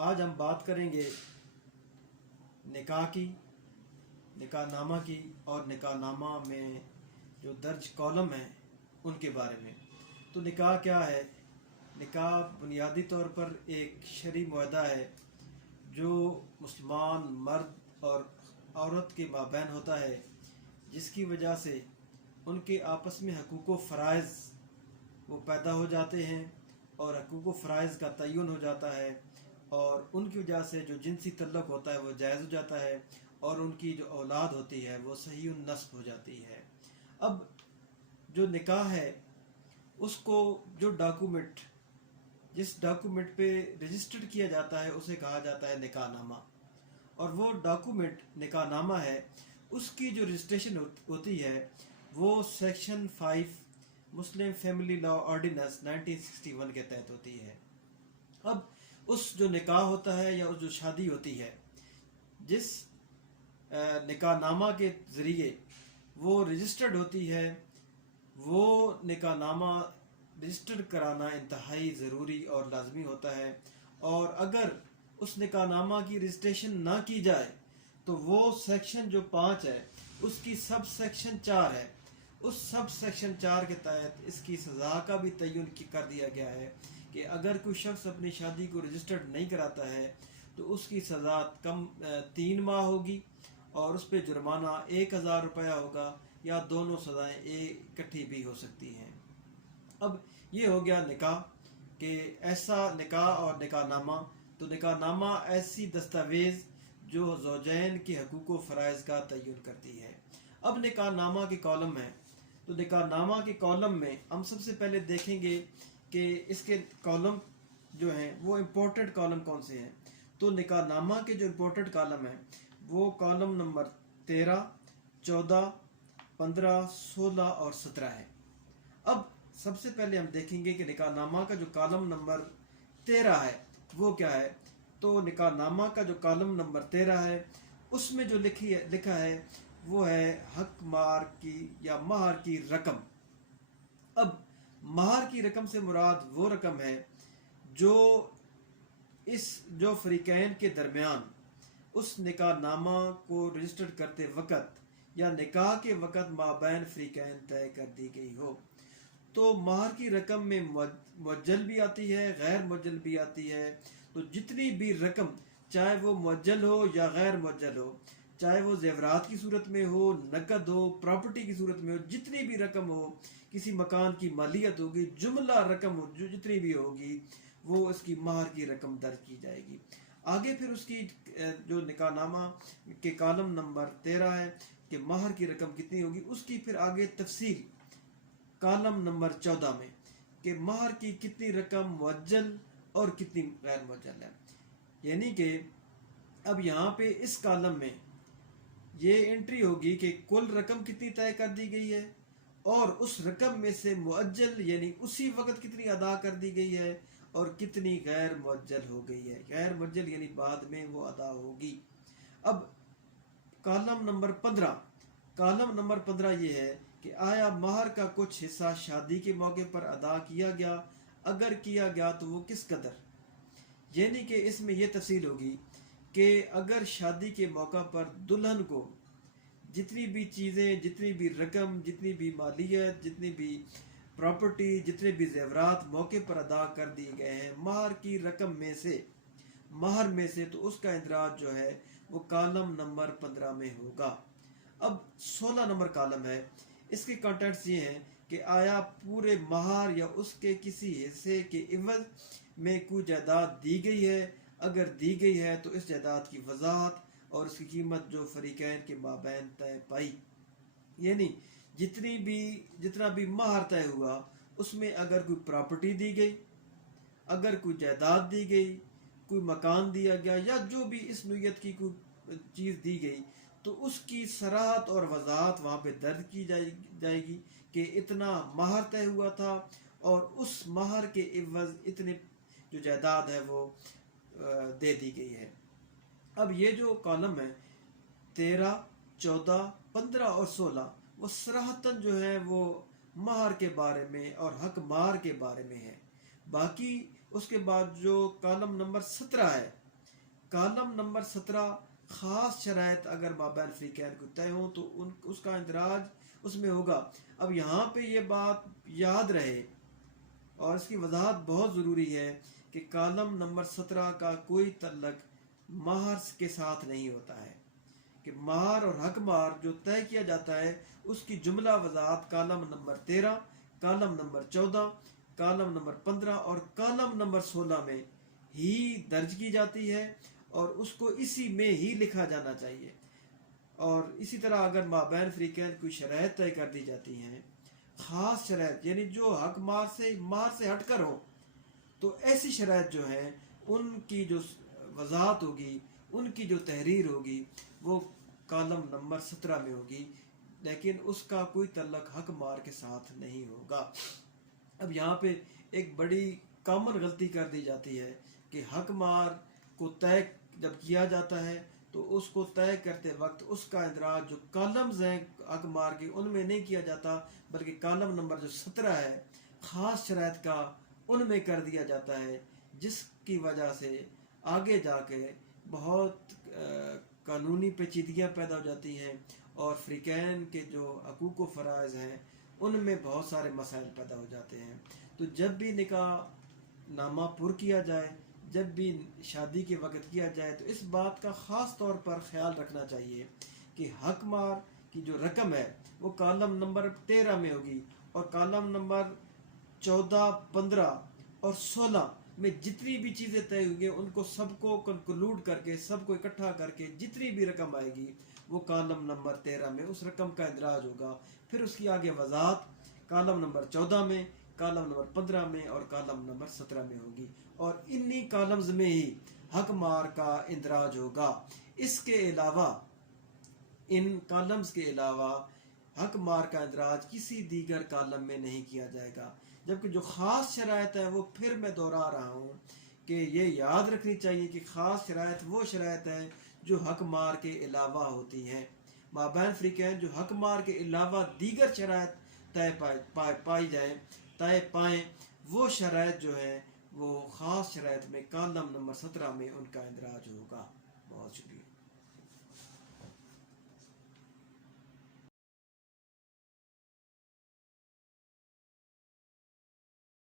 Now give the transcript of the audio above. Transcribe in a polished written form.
آج ہم بات کریں گے نکاح کی، نکاح نامہ کی اور نکاح نامہ میں جو درج کالم ہیں ان کے بارے میں۔ تو نکاح کیا ہے؟ نکاح بنیادی طور پر ایک شرعی معاہدہ ہے جو مسلمان مرد اور عورت کے مابین ہوتا ہے، جس کی وجہ سے ان کے آپس میں حقوق و فرائض وہ پیدا ہو جاتے ہیں اور حقوق و فرائض کا تعین ہو جاتا ہے، اور ان کی وجہ سے جو جنسی تعلق ہوتا ہے وہ جائز ہو جاتا ہے، اور ان کی جو اولاد ہوتی ہے وہ صحیح النسب ہو جاتی ہے۔ اب جو نکاح ہے اس کو جو ڈاکومنٹ جس ڈاکومنٹ پہ رجسٹرڈ کیا جاتا ہے اسے کہا جاتا ہے نکاح نامہ، اور وہ ڈاکومنٹ نکاح نامہ ہے اس کی جو رجسٹریشن ہوتی ہے وہ سیکشن 5 مسلم فیملی لا آرڈیننس 1961 کے تحت ہوتی ہے۔ اب اس جو نکاح ہوتا ہے یا اس جو شادی ہوتی ہے، جس نکاح نامہ کے ذریعے وہ رجسٹرڈ ہوتی ہے، وہ نکاح نامہ رجسٹر کرانا انتہائی ضروری اور لازمی ہوتا ہے، اور اگر اس نکاح نامہ کی رجسٹریشن نہ کی جائے تو وہ سیکشن جو 5 ہے اس کی سب سیکشن 4 ہے، اس سب سیکشن 4 کے تحت اس کی سزا کا بھی تعین کر دیا گیا ہے کہ اگر کوئی شخص اپنی شادی کو رجسٹرڈ نہیں کراتا ہے تو اس کی سزا کم 3 ماہ ہوگی، اور اس پہ جرمانہ 1000 روپیہ ہوگا، یا دونوں سزائیں اکٹھی بھی ہو سکتی ہیں۔ اب یہ ہو گیا نکاح کہ ایسا نکاح اور نکاح نامہ۔ تو نکاح نامہ ایسی دستاویز جو زوجین کے حقوق و فرائض کا تعین کرتی ہے۔ اب نکاح نامہ کے کالم ہیں، تو نکاح نامہ کے کالم میں ہم سب سے پہلے دیکھیں گے کہ اس کے کالم جو ہیں وہ امپورٹنٹ کالم کون سے ہیں۔ تو نکاح نامہ کے جو امپورٹنٹ کالم ہیں وہ کالم نمبر 13، 14، 15، 16 اور 17 ہے۔ اب سب سے پہلے ہم دیکھیں گے کہ نکاح نامہ کا جو کالم نمبر 13 ہے وہ کیا ہے۔ تو نکاح نامہ کا جو کالم نمبر 13 ہے اس میں جو لکھا ہے وہ ہے حق مہر کی یا مہر کی رقم۔ اب مہر کی رقم سے مراد وہ رقم ہے جو فریقین کے درمیان اس نکاح نامہ کو رجسٹر کرتے وقت یا نکاح کے وقت مابین فریقین طے کر دی گئی ہو۔ تو مہر کی رقم میں معجل بھی آتی ہے، غیر معجل بھی آتی ہے۔ تو جتنی بھی رقم، چاہے وہ معجل ہو یا غیر معجل ہو، چاہے وہ زیورات کی صورت میں ہو، نقد ہو، پراپرٹی کی صورت میں ہو، جتنی بھی رقم ہو، کسی مکان کی مالیت ہوگی، جملہ رقم ہو جو جتنی بھی ہوگی وہ اس کی مہر کی رقم درج کی جائے گی۔ آگے پھر اس کی جو نکاح نامہ کے کالم نمبر 13 ہے کہ مہر کی رقم کتنی ہوگی، اس کی پھر آگے تفصیل کالم نمبر 14 میں کہ مہر کی کتنی رقم معجل اور کتنی غیر معجل ہے۔ یعنی کہ اب یہاں پہ اس کالم میں یہ انٹری ہوگی کہ کل رقم کتنی طے کر دی گئی ہے، اور اس رقم میں سے معجل یعنی اسی وقت کتنی ادا کر دی گئی ہے، اور کتنی غیر معجل ہو گئی ہے۔ غیر معجل یعنی بعد میں وہ ادا ہوگی۔ اب کالم نمبر 15 یہ ہے کہ آیا مہر کا کچھ حصہ شادی کے موقع پر ادا کیا گیا، اگر کیا گیا تو وہ کس قدر۔ یعنی کہ اس میں یہ تفصیل ہوگی کہ اگر شادی کے موقع پر دلہن کو جتنی بھی چیزیں، جتنی بھی رقم، جتنی بھی مالیت، جتنی بھی پراپرٹی، جتنے بھی زیورات موقع پر ادا کر دیے گئے ہیں مہر کی رقم میں سے، مہر میں سے، تو اس کا اندراج جو ہے وہ کالم نمبر 15 میں ہوگا۔ اب 16 نمبر کالم ہے، اس کے کانٹیکٹس یہ ہیں کہ آیا پورے مہر یا اس کے کسی حصے کے عوض میں کوئی جائیداد دی گئی ہے، اگر دی گئی ہے تو اس جائیداد کی وضاحت اور اس کی قیمت جو فریقین کے مابین طے پائی۔ یعنی جتنا بھی مہر طے ہوا اس میں اگر کوئی پراپرٹی دی گئی، اگر کوئی جائیداد دی گئی، کوئی مکان دیا گیا، یا جو بھی اس نوعیت کی کوئی چیز دی گئی، تو اس کی صراحت اور وضاحت وہاں پہ درج کی جائے گی کہ اتنا مہر طے ہوا تھا، اور اس مہر کے عوض اتنے جو جائیداد ہے وہ دے دی گئی ہے۔ اب یہ جو کالم ہے 13، 14، 15 اور 16 وہ صراحتاً جو ہے وہ مہر کے بارے میں اور حق مہر کے بارے میں ہے۔ باقی اس کے بعد جو کالم نمبر 17 ہے کالم نمبر 17 خاص شرائط اگر مابین فریقین کو طے ہوں تو اس کا اندراج اس میں ہوگا۔ اب یہاں پہ یہ بات یاد رہے اور اس کی وضاحت بہت ضروری ہے کہ کالم نمبر 17 کا کوئی تعلق مہر کے ساتھ نہیں ہوتا ہے، کہ مہر اور حق مہر جو طے کیا جاتا ہے اس کی جملہ وضاحت column number 13، column number 14، column number 15 اور کالم نمبر 16 میں ہی درج کی جاتی ہے اور اس کو اسی میں ہی لکھا جانا چاہیے۔ اور اسی طرح اگر مابین فریقین کوئی شرائط طے کر دی جاتی ہیں، خاص شرائط یعنی جو حق مہر سے ہٹ کر ہو، تو ایسی شرائط جو ہیں ان کی جو وضاحت ہوگی، ان کی جو تحریر ہوگی وہ کالم نمبر 17 میں ہوگی، لیکن اس کا کوئی تعلق حق مہر کے ساتھ نہیں ہوگا۔ اب یہاں پہ ایک بڑی کامن غلطی کر دی جاتی ہے کہ حق مہر کو طے جب کیا جاتا ہے تو اس کو طے کرتے وقت اس کا اندراج جو کالمز ہیں حق مہر کے ان میں نہیں کیا جاتا، بلکہ کالم نمبر جو 17 ہے خاص شرائط کا ان میں کر دیا جاتا ہے، جس کی وجہ سے آگے جا کے بہت قانونی پیچیدگیاں پیدا ہو جاتی ہیں اور فریقین کے جو حقوق و فرائض ہیں ان میں بہت سارے مسائل پیدا ہو جاتے ہیں۔ تو جب بھی نکاح نامہ پر کیا جائے، جب بھی شادی کے وقت کیا جائے، تو اس بات کا خاص طور پر خیال رکھنا چاہیے کہ حق مہر کی جو رقم ہے وہ کالم نمبر 13 میں ہوگی، اور کالم نمبر 14، 15 اور 16 میں جتنی بھی چیزیں طے ہوئی ہیں ان کو سب کو کنکلوڈ کر کے، سب کو اکٹھا کر کے جتنی بھی رقم آئے گی وہ کالم نمبر 13 میں اس رقم کا اندراج ہوگا۔ پھر اس کی آگے وضاحت کالم نمبر 14 میں، کالم نمبر 15 میں اور کالم نمبر 17 میں ہوگی، اور انہی کالمز میں ہی حق مہر کا اندراج ہوگا۔ اس کے علاوہ، ان کالمز کے علاوہ حق مہر کا اندراج کسی دیگر کالم میں نہیں کیا جائے گا۔ جبکہ جو خاص شرائط ہے وہ پھر میں دوہرا رہا ہوں کہ یہ یاد رکھنی چاہیے کہ خاص شرائط وہ شرائط ہیں جو حق مہر کے علاوہ ہوتی ہیں۔ مابین فریقین جو حق مہر کے علاوہ دیگر شرائط طے پائیں وہ شرائط جو ہیں وہ خاص شرائط میں کالم نمبر 17 میں ان کا اندراج ہوگا۔ بہت شکریہ۔